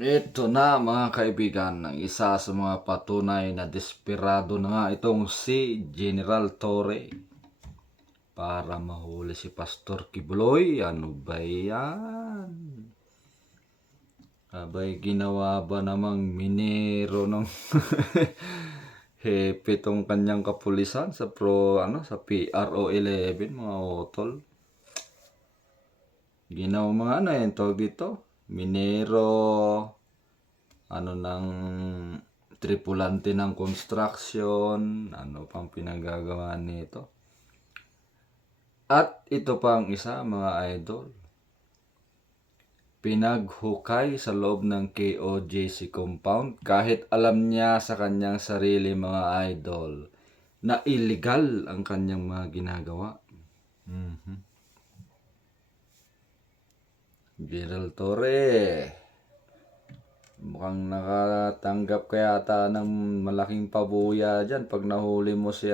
Ito na mga kaibigan, ang isa sa mga patunay na desperado na nga itong si General Torre para mahuli si Pastor Kibuloy. Ano ba yan? Abay, ginawa ba namang minero ng hepe tong kanyang kapulisan sa sa PRO 11 mga otol. Ginawa mga tawag dito, minero, ng tripulante ng construction, ano pang pinagagawa nito. At ito pang isa mga idol, pinaghukay sa loob ng KOJC compound kahit alam niya sa kanyang sarili mga idol na illegal ang kanyang mga ginagawa. General Torre, mukhang nakatanggap kaya ata ng malaking pabuya dyan pag nahuli mo si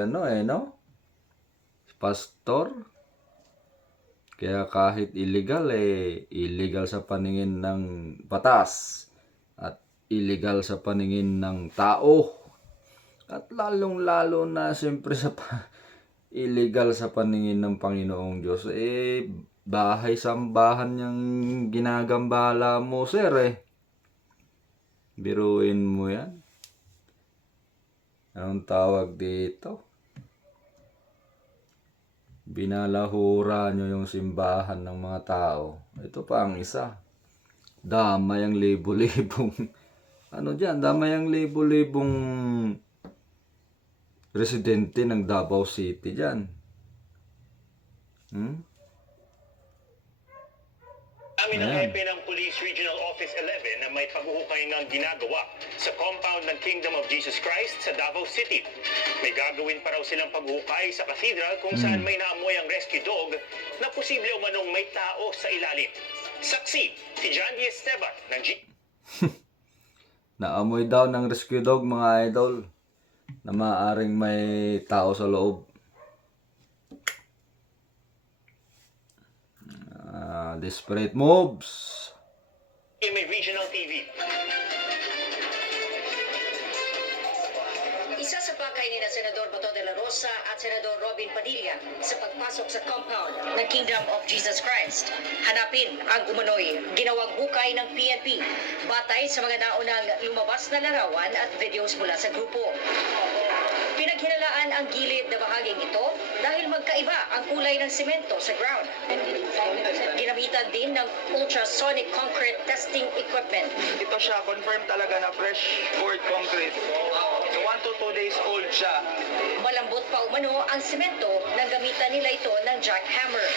Pastor. Kaya kahit illegal, illegal sa paningin ng batas at illegal sa paningin ng tao. At lalong-lalo na siyempre illegal sa paningin ng Panginoong Diyos. Bahay-sambahan niyang ginagambala mo, sir Biruin mo yan. Anong tawag dito? Binalahura nyo yung simbahan ng mga tao. Ito pa ang isa. Damay ang libo-libong damay ang libo-libong residente ng Davao City dyan. Amin ang hepe ng Police Regional Office 11 na may paghuhukay ng ginagawa sa compound ng Kingdom of Jesus Christ sa Davao City. May gagawin pa raw silang paghuhukay sa cathedral kung saan may naamoy ang rescue dog na posible umanong may tao sa ilalim. Saksi, si John D. Esteban ng Naamoy daw ng rescue dog mga idol na maaaring may tao sa loob. Desperate moves. May Regional TV. Isa sa pakay ni Senador Bato de la Rosa at Senador Robin Padilla sa pagpasok sa compound ng Kingdom of Jesus Christ. Hanapin ang umano'y ginawang hukay ng PNP batay sa mga naunang lumabas na larawan at videos mula sa grupo. Pinaghinalaan ang gilid na bahaging ito dahil magkaiba ang kulay ng semento sa ground. Ginamitan din ng ultrasonic concrete testing equipment. Ito siya, confirm talaga na fresh poured concrete. 1 to 2 days old siya. Malambot pa umano ang semento nang gamitan nila ito ng jackhammer.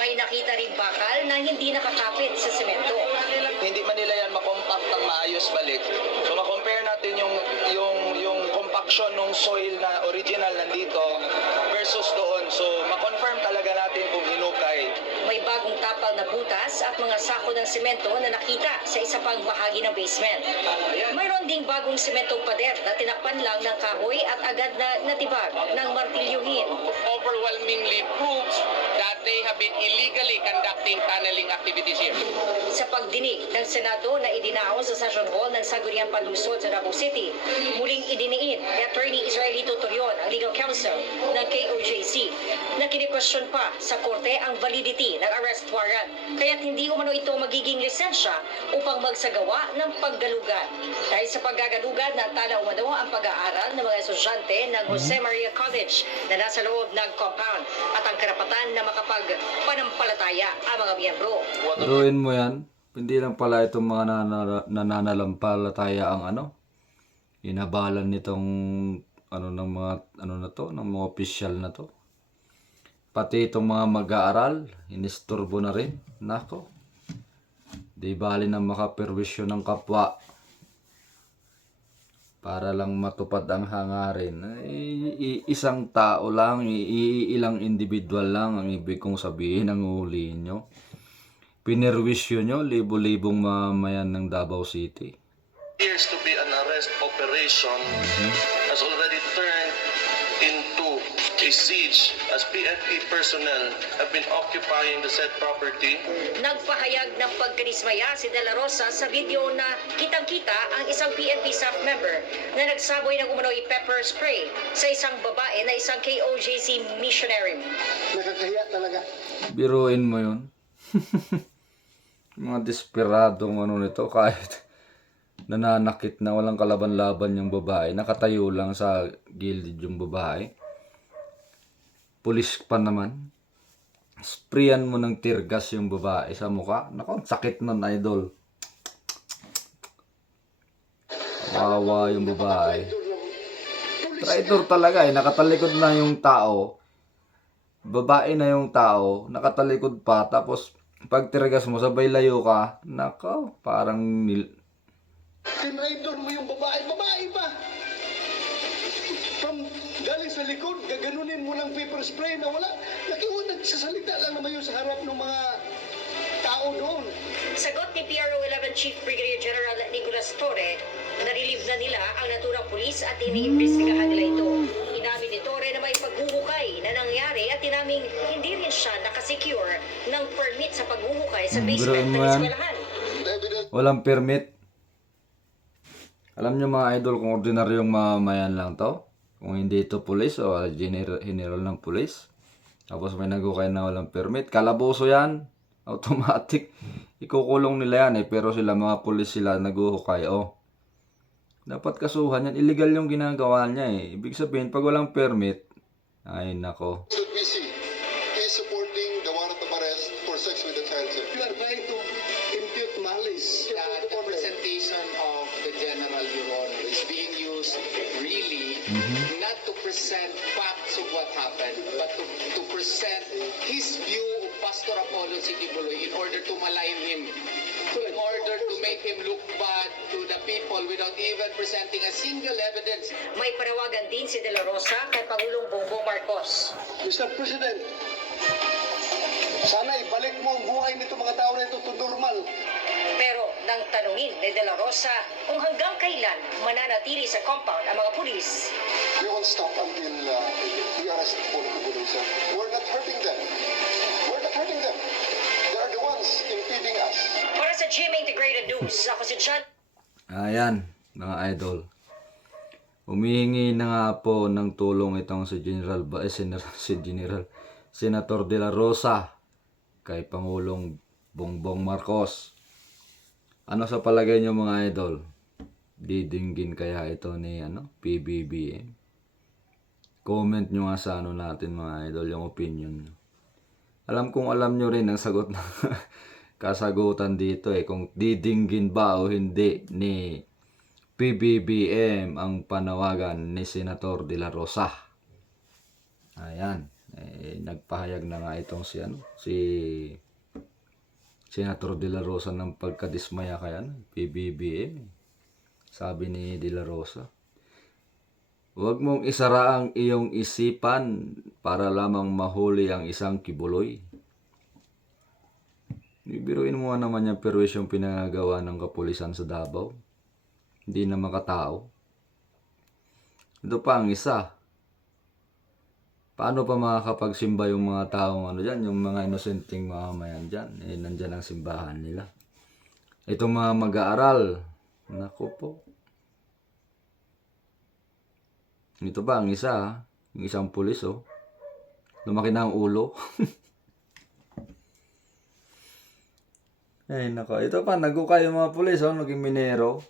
May nakita rin bakal na hindi nakakapit sa semento. Hindi man nila yan makompact ng maayos balik. So ma-compare natin yung compaction ng soil na original nandito versus doon. So ma-confirm talaga natin kung hinukay. May bagong tapal na butas at mga sako ng semento na nakita sa isa pang bahagi ng basement. Mayroon ding bagong sementong pader na tinakpan lang ng kahoy at agad na natibag ng martilyuhin. Overwhelmingly proves that they have been illegally conducting tunneling activities here. Sa pagdinig ng Senado na idinaon sa Session Hall ng Sangguniang Panlungsod sa Davao City, muling idiniin ni Attorney Israelito Torion, ang legal counsel ng KOJC, na kini-question pa sa korte ang validity ng arrest warrant, kaya't hindi umano ito magiging lisensya upang magsagawa ng paggalugan. Dahil sa paggagalugad na tala umano ang pag-aaral ng mga estudyante ng Jose Maria College na nasa loob ng compound at ang karapatan na makapagpanampalataya ang mga miyembro. Ruin mo yan. Hindi lang pala itong mga nananalampalataya ang inabalan nitong ng mga opisyal na to. Pati itong mga mag-aaral, inisturbo na rin. Nako. Di bali na makaperwisyo ng kapwa para lang matupad ang hangarin. Isang tao lang, ilang individual lang ang ibig kong sabihin ang huli nyo. Pinerwisyo nyo, libo-libong mamamayan ng Davao City. Appears to be an arrest operation has already turned into a siege as PNP personnel have been occupying the said property. Nagpahayag ng pagkadismaya si De La Rosa sa video na kitang-kita ang isang PNP staff member na nagsaboy ng umano'y pepper spray sa isang babae na isang KOJC missionary. Nakakahiya talaga. Biruin mo yun. Mga desperadong ano nito, kahit nananakit na walang kalaban-laban yung babae, nakatayo lang sa gilid yung babae. Pulis pa naman. Sprayan mo ng tear gas yung babae sa mukha. Nako, sakit nun, idol. Wawa yung babae. Traitor talaga eh. Nakatalikod na yung tao. Babae na yung tao. Nakatalikod pa. Tapos, pag tear gas mo, sabay layo ka. Nako, parang Tinraidor mo yung babae. Babae pa! From galing sa likod, gaganunin mo ng paper spray na wala. Nakiwa, nagsasalita lang naman yun sa harap ng mga tao doon. Sagot ni PRO 11 Chief Brigadier General Nicolas Torre, na-relieve na nila ang naturang pulis at iniimbestigahan nila ito. Inamin ni Torre na may paghuhukay na nangyari at inaming hindi rin siya nakasecure ng permit sa paghuhukay sa basement Biruin ng mo yan. eskwelahan. walang permit. Alam nyo mga idol, kung ordinaryong mamamayan lang to, kung hindi ito pulis o general ng pulis, tapos may nagukay na walang permit, kalaboso yan, automatic. Ikukulong nila yan eh, pero sila mga pulis sila naguhukay. Oh, dapat kasuhan yan, illegal yung ginagawa niya eh. Ibig sabihin, pag walang permit, ay nako. That we see is supporting the warrant of arrest for sex with a child. You are trying to impute malice. The presentation of the General, Your Honor, is being used really not to present facts of what happened, but to present his view of Pastor Apollo Sikibuloy in order to malign him, in order to make him look bad to the people without even presenting a single evidence. May panawagan din si De La Rosa kay Pangulong Bongbong Marcos. Mr. President, sana ibalik mo ang buhay nito mga tao na ito to normal. Pero nang tanungin ni De La Rosa kung hanggang kailan mananatili sa compound ang mga pulis, We won't stop until we arrest Polo Kibuloy, sir. We're not hurting them. We're not hurting them. They are the ones impeding us. para sa GMA Integrated News, ako si John. Ayan, mga idol. Humihingi na nga po ng tulong itong si Senator De La Rosa kay Pangulong Bongbong Marcos. Ano sa palagay niyo mga idol? Didinggin kaya ito ni PBBM? Comment nyo nga sa natin mga idol, yung opinion nyo. Alam nyo rin ang sagot na kasagutan dito eh, kung didinggin ba o hindi ni PBBM ang panawagan ni Senator De La Rosa. Ayan, nagpahayag na nga itong si Senator De La Rosa ng pagkadismaya kaya PBBM. Sabi ni De La Rosa, huwag mong isara ang iyong isipan para lamang mahuli ang isang kibuloy. Bibiruin mo naman yung perwisyong pinagagawa ng kapulisan sa Davao. Hindi na makatao. Ito pa ang isa. Paano pa makakapagsimba yung mga taong dyan, yung mga inosenteng mamamayan dyan? Eh, nandyan ang simbahan nila. Itong mga mag-aaral, naku po. Ito ba ang isa, yung isang pulis lumaki na ang ulo. Ay nako, ito pa nagukay yung mga pulis naging minero.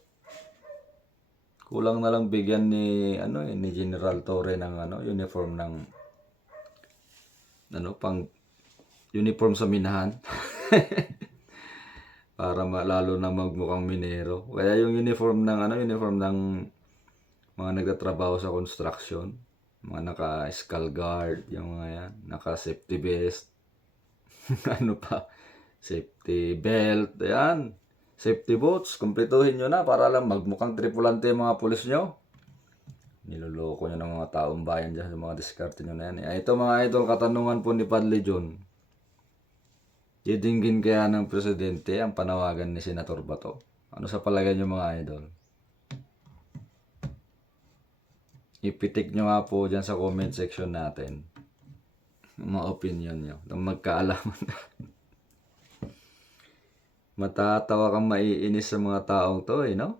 Kulang na lang bigyan ni General Torre ng uniform ng pang uniform sa minahan. Para lalo na magmukhang minero. Kaya yung uniform ng mga nagtatrabaho sa construction, mga naka-skull guard, yung mga yan, naka-safety vest, safety belt, yan, safety boots, kumpletuhin nyo na para lang magmukhang tripulante yung mga pulis nyo. Niloloko nyo ng mga taong bayan dyan sa mga diskarte nyo na yan. Ito mga idol, katanungan po ni Padre John, didinggin kaya ng presidente ang panawagan ni Senator Bato? Ano sa palagay nyo mga idol? Ipitik nyo nga po dyan sa comment section natin. Yung mga opinion nyo. Nang magkaalaman. Matatawa kang maiinis sa mga taong to no?